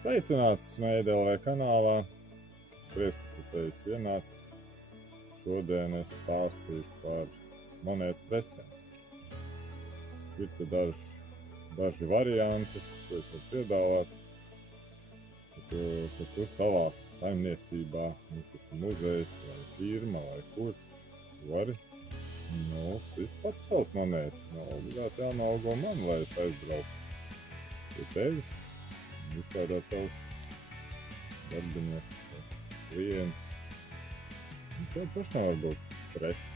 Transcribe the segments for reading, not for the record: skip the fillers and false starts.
Sveicināts Smēdelē kanālā. Prieks, ka tu esi ienācis. Šodien es stāstīšu par monētu presēm. Ir te daži varianti, ko es varu piedāvāt. Ka tu savā saimniecībā, tas ir muzejs vai firma vai kur, vari es pats savas monētas. Obligāti jānalgo man, lai es aizbrauktu pie tevis. Izstrādāt tavus darbinieks, klientus. Un tev pašām var būt presi.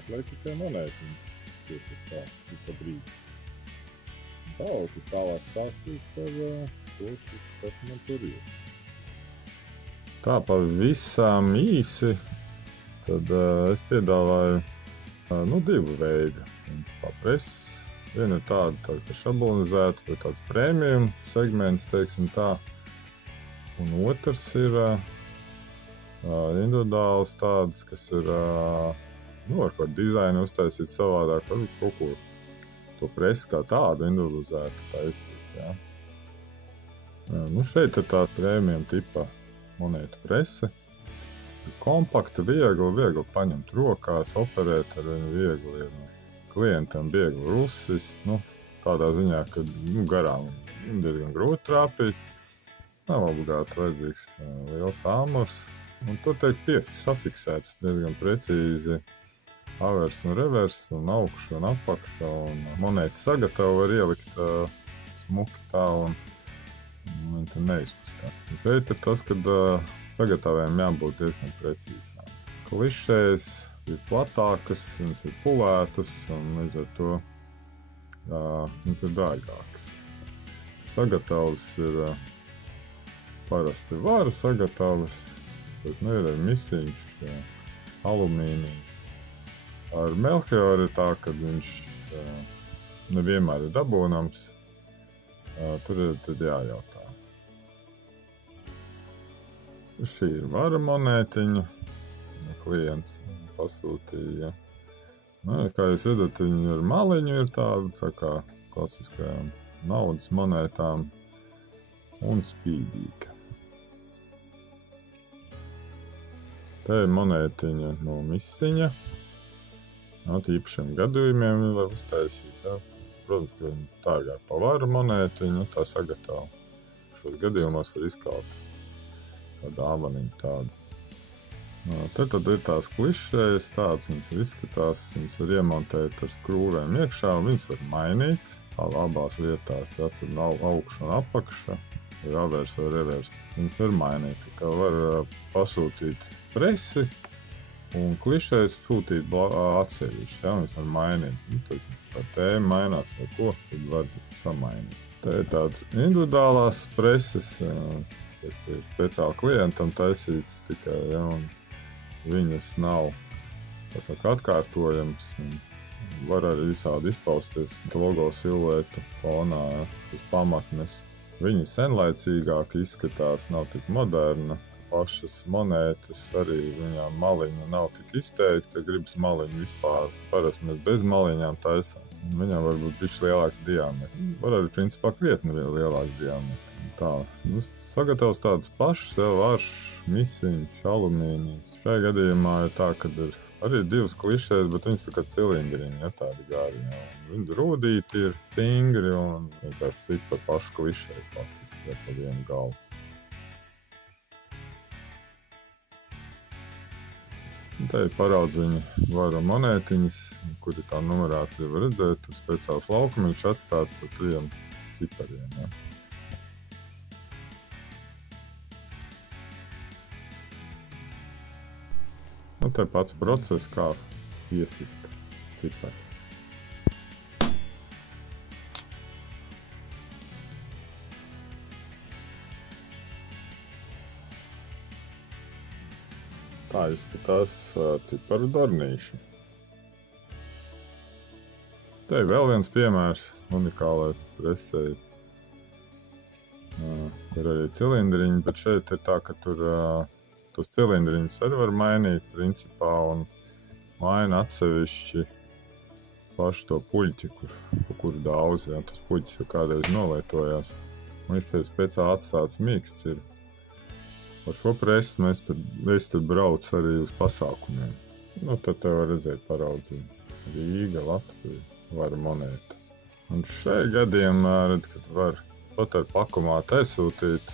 Atliek tikai monētiņas, tieši tā brīdi. Tālāk es tālāk stāstīšu par to, kas man tur ir. Tā pavisam īsi, tad es piedāvāju divu veidu. Tā preses. Viena ir tāda šablonizēta, vai tāds premium segments, teiksim tā. Un otrs ir individuāls tādas, kas ir ar kādu dizainu uztaisīt savādāk, varbūt kaut ko to presi kā tādu individualizētu taisīt, jā. Šeit ir tās premium tipa monētu prese. Kompakta, viegli paņemt rokās, operēt ar viņu viegli ir. Klientam viegli rusist, tādā ziņā, ka garām diezgan grūti trāpīt. Nav obligāti vajadzīgs liels āmurs. Un tur tiek safiksēts diezgan precīzi avers un revers, un augšu un apakšu, un monētu sagatavu var ielikt smuki tā, un viņi te neizkustā. Šeit ir tas, kad sagatavējiem jābūt diezgan precīzām. Klišēs ir platākas, viņas ir pulētas, un līdz ar to viņas ir dārgākas. Sagatavs ir parasti vara sagatavas, bet ir ar misiņš, alumīnijas. Ar Melchioru ir tā, ka viņš nevienmēr ir dabūnams, tur ir tad jājautā. Šī ir vara monētiņa, klients pasūtīja. Kā jūs redzat, viņi ar maliņu ir tāda, tā kā klasiskajām naudas monētām, un spīdīga. Te ir monētiņa no misiņa. Īpašiem gadījumiem viņi var uztaisīt. Ja? Protams, ka viņi tārgā pa varu monētiņu, tā sagatavo. Šos gadījumos var izkalt kādu ābaniņu tādu. Te tad ir tās klišējas, tādas viņas izskatās, viņas var iemontēt ar skrūvēm iekšā, un viņas var mainīt abās vietās, ja tur nav augša un apakša, ir avers vai revers. Viņas var mainīt, ka var pasūtīt presi un klišējas sūtīt atsevišķi, ja, viņas var mainīt. Tad par tēmu mainās vai ko, tad var samainīt. Te ir tādas individuālās preses, kas ir speciāli klientam taisītas tikai, ja, un viņas nav atkārtojams. Var arī visādi izpausties logo silueta fonā, uz pamatnes. Viņa senlaicīgāk izskatās, nav tik moderna. Pašas monētas arī viņām maliņa nav tik izteikta. Gribas maliņu vispār, parasti mēs bez maliņām taisām. Viņām var būt bišķi lielāks diametrs. Var arī principā krietni lielāks diametrs. Tā, sagatavs tādas pašas, varš, misiņš, alumīnijas. Šajā gadījumā ir tā, ka ir arī divas klišēs, bet viņas tā kā cilindriņi, ja, tādi gari. Viņi rūdīti ir stingri un vienkārši tik par pašu klišēju faktiski, ja pa vienu galvu. Te ir paraudziņi varu monētiņas, kur ir tā numerācija var redzēt, tur speciāls laukumiņš atstāts par 3 cipariem. Ja. Te pats process, kā iesist cipari. Tā izskatās ciparu darnīši. Te ir vēl viens piemērs unikālai presei. Ir arī cilindriņi, bet šeit ir tā, ka tur tos cilindriņus arī var mainīt principā un maina atsevišķi pašu to puļķi, kuru daudz, ja, tas puļķis jau kādreiz novietojās. Viņš pēc speciāli atstāts mīksts ir. Ar šo presi es tur braucu arī uz pasākumiem. Nu, tad te var redzēt paraudzīt. Rīga, Latvija, var monēta. Un šeit gadījumā redz, ka var pat ar pakomātu aizsūtīt.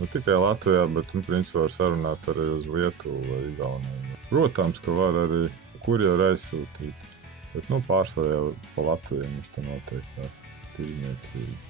Nu, tikai Latvijā, bet, principā var sarunāt arī uz Lietuvu vai Igauniju. Protams, ka var arī kurjeru aizsūtīt. Bet, pārsvarā jau pa Latviju mums te notiek tā tīrniecība.